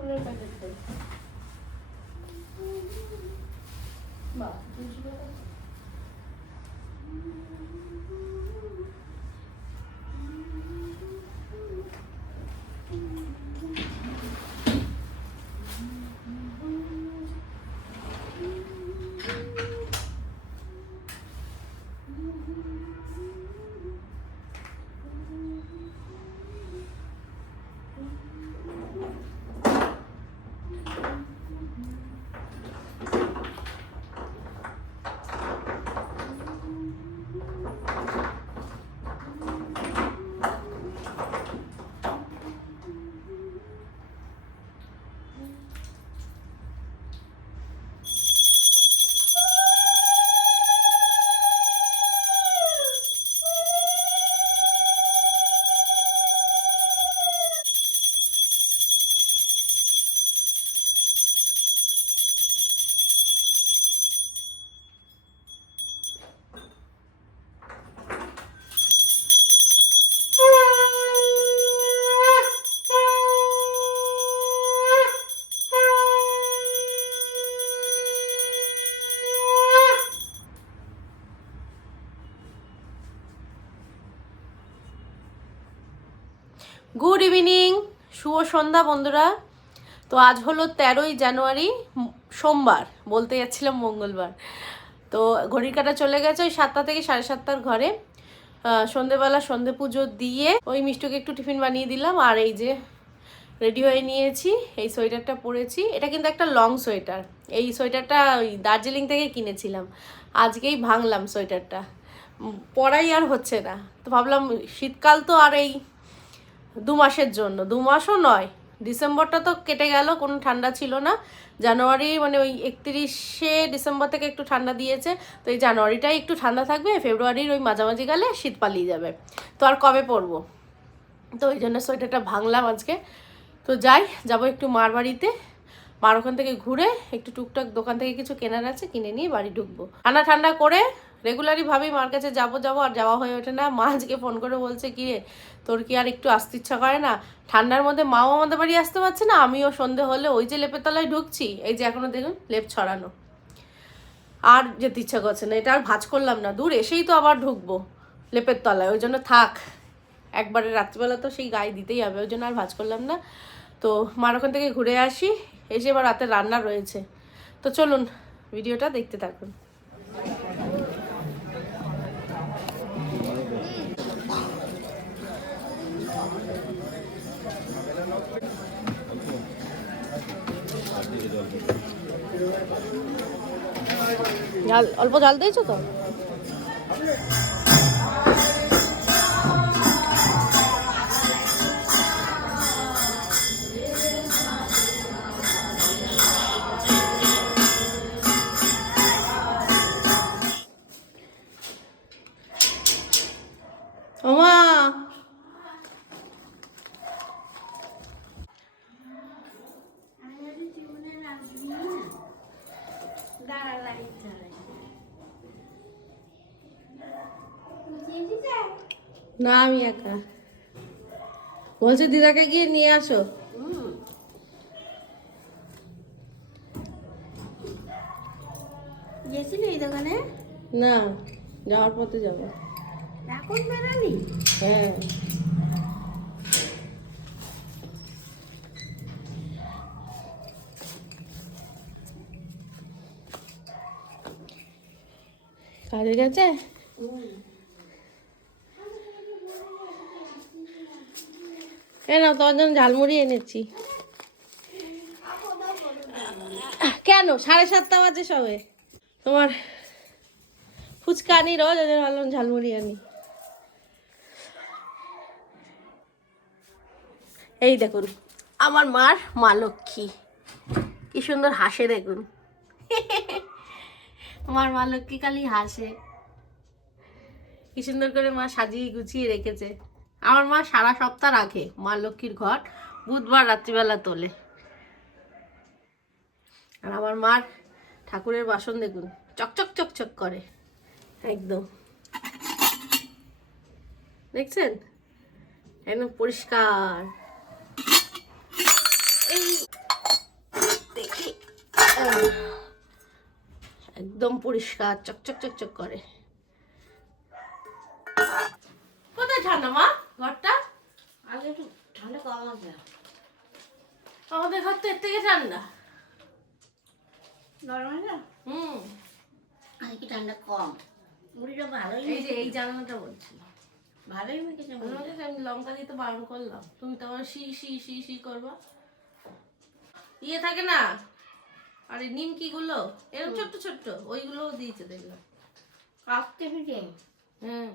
পুরোনো ফুলের প্যাকেটটাই বাহ গুড ইভিনিং শুভ সন্ধ্যা বন্ধুরা। তো আজ হলো তেরোই জানুয়ারি সোমবার। বলতে যাচ্ছিলাম মঙ্গলবার। তো ঘড়ির কাটা চলে গেছে ওই সাতটা থেকে সাড়ে সাতটার ঘরে। সন্ধেবেলা সন্ধে পুজো দিয়ে ওই মিষ্টুকে একটু টিফিন বানিয়ে দিলাম। আর এই যে রেডি হয়ে নিয়েছি, এই সোয়েটারটা পরেছি। এটা কিন্তু একটা লং সোয়েটার। এই সোয়েটারটা ওই দার্জিলিং থেকে কিনেছিলাম। আজকেই ভাঙলাম সোয়েটারটা। পরাই আর হচ্ছে না। তো ভাবলাম শীতকাল তো আর এই দু মাসের জন্য। দু মাসও নয়। ডিসেম্বরটা তো কেটে গেল, কোনো ঠান্ডা ছিল না। জানুয়ারি মানে ওই একত্রিশে ডিসেম্বর থেকে একটু ঠান্ডা দিয়েছে। তো এই জানুয়ারিটাই একটু ঠান্ডা থাকবে, ফেব্রুয়ারির ওই মাঝামাঝি গেলে শীত পালিয়ে যাবে। তো আর কবে পরবো? তো ওই জন্য সোয়েটারটা ভাঙলাম আজকে। তো যাই, যাব একটু মার বাড়িতে। মার ওখান থেকে ঘুরে একটু টুকটাক দোকান থেকে কিছু কেনার আছে, কিনে নিয়ে বাড়ি ঢুকবো। ঠান্ডা ঠান্ডা করে রেগুলারই ভাবি মার কাছে যাব যাব, আর যাওয়া হয়ে ওঠে না। মা আজকে ফোন করে বলছে, কি রে, তোর কি আর একটু আসতে ইচ্ছা করে না? ঠান্ডার মধ্যে মাও আমাদের বাড়ি আসতে পারছে না, আমিও সন্ধে হলে ওই যে লেপের তলায় ঢুকছি, এই যে এখনও দেখুন লেপ ছড়ানো। আর যেতে ইচ্ছা করছে না, এটা আর ভাজ করলাম না, দূর এসেই তো আবার ঢুকবো লেপের তলায়, ওই জন্য থাক। একবারে রাত্রিবেলা তো সেই গায়ে দিতেই হবে, ওই জন্য আর ভাজ করলাম না। তো মার ওখান থেকে ঘুরে আসি, এসে এবার রাতে রান্না রয়েছে। তো চলুন, ভিডিওটা দেখতে থাকুন। ঝাল অল্প ঝাল দিয়েছ তো? না আমি একা। বলছে দিদাকে গিয়ে নিয়ে আসো। গেছিলি এই দোকানে? না যাওয়ার পথে যাব। এখন বেরালি হ্যাঁ। কাজে গেছে? কেন তোমার জন্য ঝালমুড়ি এনেছি। কেন? সাড়ে সাতটা বাজে সবে। তোমার ফুচকা আনি রোজ ওদের ভাবলাম ঝালমুড়ি আনি। এই দেখুন, আমার মার মা লক্ষ্মী। কি সুন্দর হাসে দেখুন। আমার মা লক্ষ্মী খালি হাসে। কি সুন্দর করে মা সাজিয়ে গুছিয়ে রেখেছে। আমার মা সারা সপ্তাহ রাখে। মা লক্ষ্মীর ঘর বুধবার রাত্রিবেলা তোলে। আর আমার মার ঠাকুরের বাসন দেখুন, চকচক চকচক করে। একদম। দেখছেন? একদম পরিষ্কার। একদম পরিষ্কার, চকচক চকচক করে। কোথায় ঠান্ডা মা? একটু ঠান্ডা কম আছে। আমাদের ঘর তো এর থেকে ঠান্ডা। গরম হুম। কি ঠান্ডা কম। মুড়িটা ভালোই এই যে এই জানালাটা বলছি। ভালোই মেখেছে তো আমি লঙ্কা দিতে বারণ করলাম। তুমি তো আমার শি শি শি শি করবা। ইয়ে থাকে না? আরে নিমকি গুলো এরকম ছোট্ট ছোট্ট। ওইগুলো দিয়েছে দেখলাম। কাকতে পিঠে হুম।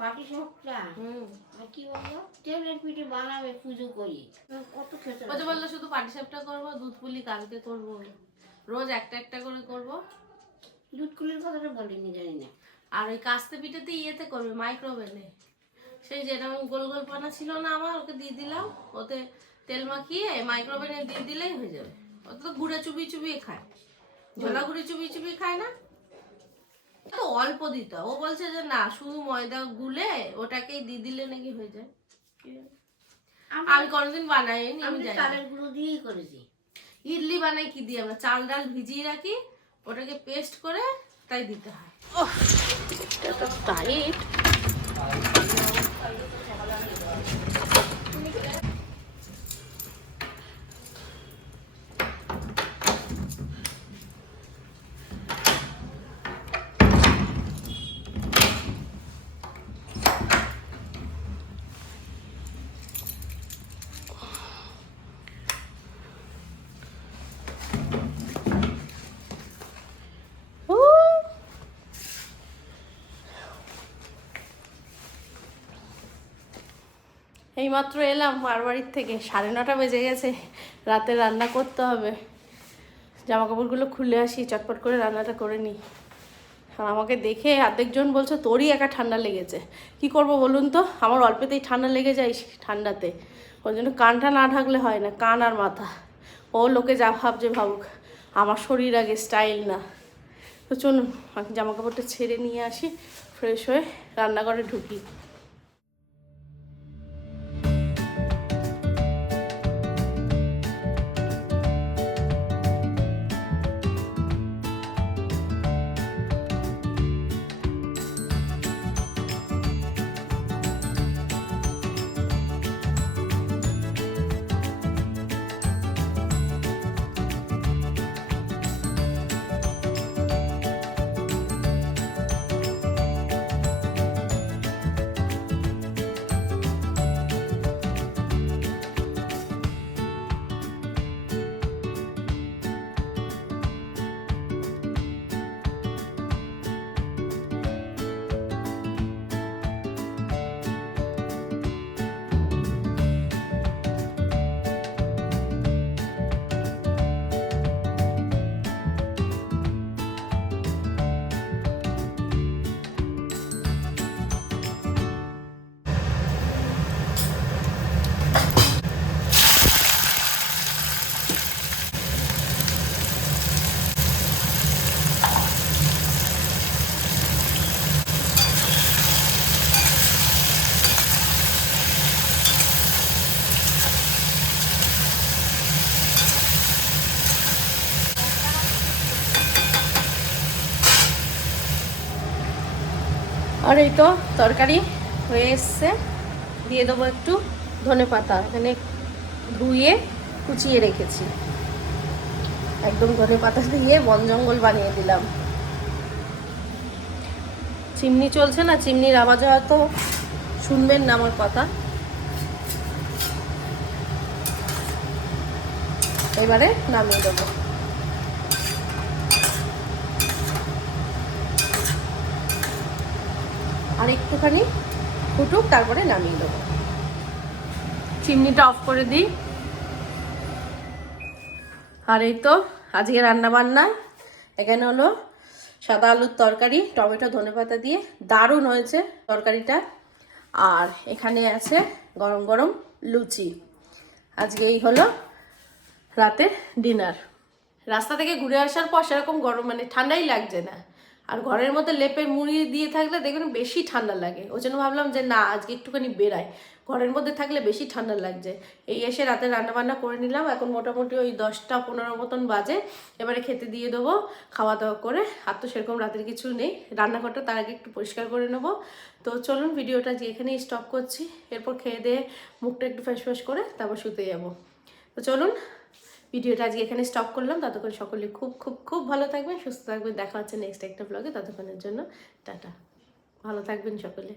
পাটি সাপটা হুম। আর কি বলল টেবলেট পিঠে বানাবে পুজো করি কত খেতে ও যে বলল শুধু পাটিসাপটা করব দুধ পুলি কালকে করব। রোজ একটা একটা করে করব। দুধ কুলের কথাটা বলিনি জানি না। আর ওই কাস্তে পিঠেতে ইয়েতে করবে মাইক্রোওভেনে সেই যেরকম গোল গোল পানা ছিল না আমার ওকে দিয়ে দিলাম। ওতে তেল মাখিয়ে মাইক্রোওভেনে দিয়ে দিলেই হয়ে যাবে। ওতে তো গুঁড়ে চুবিয়ে চুবিয়ে খায়। ঝোলা গুঁড়ে চুবিয়ে চুবিয়ে খায় না? তো অল্প দিত। ও বলছে যে না শুধু ময়দা গুলে ওটাকেই দিয়ে দিলে নাকি হয়ে যায়। আমি কোনোদিন বানাইনি আমি চালের গুঁড়ো দিয়েই করেছি। ইডলি বানাই কি দিয়ে? আমরা চাল ডাল ভিজিয়ে রাখি ওটাকে পেস্ট করে তাই দিতে হয়। টাইট এইমাত্র এলাম, মারবাড়ির থেকে। সাড়ে নটা বেজে গেছে, রাতে রান্না করতে হবে। জামা কাপড়গুলো খুলে আসি, চটপট করে রান্নাটা করে নিই। আর আমাকে দেখে অর্ধেকজন বলছে, তোরই একা ঠান্ডা লেগেছে। কি করব বলুন তো? আমার অল্পেতেই ঠান্ডা লেগে যায় ঠান্ডাতে। ওই জন্য কানটা না ঢাকলে হয় না, কান আর মাথা। ও লোকে যা ভাবছে ভাবুক। আমার শরীর আগে স্টাইল না। তো চলুন জামা কাপড়টা ছেড়ে নিয়ে আসি, ফ্রেশ হয়ে রান্নাঘরে ঢুকি। আর এই তো তরকারি হয়ে এসছে। দিয়ে দেবো একটু ধনে পাতা। এখানে ধুয়ে কুচিয়ে রেখেছি। একদম ধনে পাতা দিয়ে বন জঙ্গল বানিয়ে দিলাম। চিমনি চলছে না? চিমনির আওয়াজ হয়তো শুনবেন না আমার কথা। এবারে নামিয়ে দেবো। আর একটুখানি ফুটুক, তারপরে নামিয়ে দেবো। চিমনিটা অফ করে দিই। আর এই তো আজকে রান্না বান্না এখানে হলো সাদা আলুর তরকারি, টমেটো, ধনেপাতা দিয়ে দারুণ হয়েছে তরকারিটা। আর এখানে আছে গরম গরম লুচি। আজকে এই হলো রাতে ডিনার। রাস্তা থেকে ঘুরে আসার পর সেরকম গরম মানে ঠান্ডাই লাগছে না। আর ঘরের মধ্যে লেপের মুড়ি দিয়ে থাকলে দেখবেন বেশি ঠান্ডা লাগে। ওই জন্য ভাবলাম যে, না, আজকে একটুখানি বেরাই ঘরের মধ্যে থাকলে বেশি ঠান্ডা লাগছে। এই এসে রাতে রান্নাবান্না করে নিলাম। এখন মোটামুটি ওই দশটা পনেরো মতন বাজে। এবারে খেতে দিয়ে দেবো খাওয়া দাওয়া করে। আর তো সেরকম রাতের কিছু নেই। রান্নাঘরটা তার আগে একটু পরিষ্কার করে নেব। তো চলুন ভিডিওটা যে এখানেই স্টপ করছি। এরপর খেয়ে দিয়ে মুখটা একটু ফ্রেশ ফ্রেশ করে তারপর শুতে যাব। তো চলুন ভিডিওটা আজকে এখানে স্টপ করলাম। ততক্ষণ সকলে খুব খুব খুব ভালো থাকবেন, সুস্থ থাকবেন। দেখা হচ্ছে নেক্সট একটা ব্লগে ততক্ষণের জন্য টাটা। ভালো থাকবেন সকলে।